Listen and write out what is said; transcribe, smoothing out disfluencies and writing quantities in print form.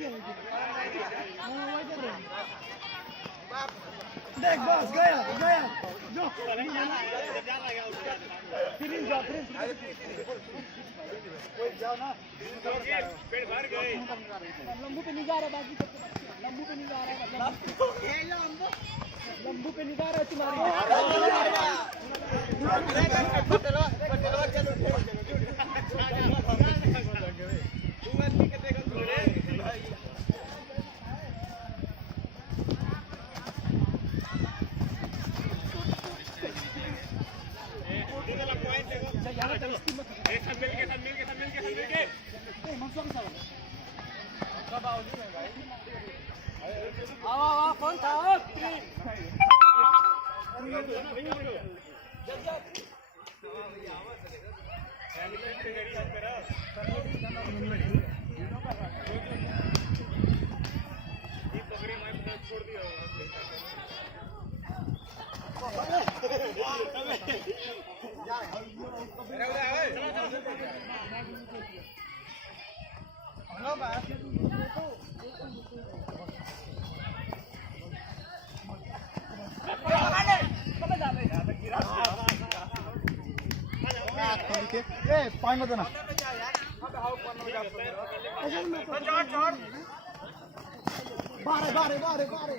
देख बस गया गया जो फिर जाओ कोई जाओ ना पेड़ भर गए लंबू पे नहीं जा रहा बाकी लंबू पे नहीं जा रहा लंबू पे नहीं जा रहा तुम्हारे आओ कौन था पानी मत ना बारे बारे बारे बारे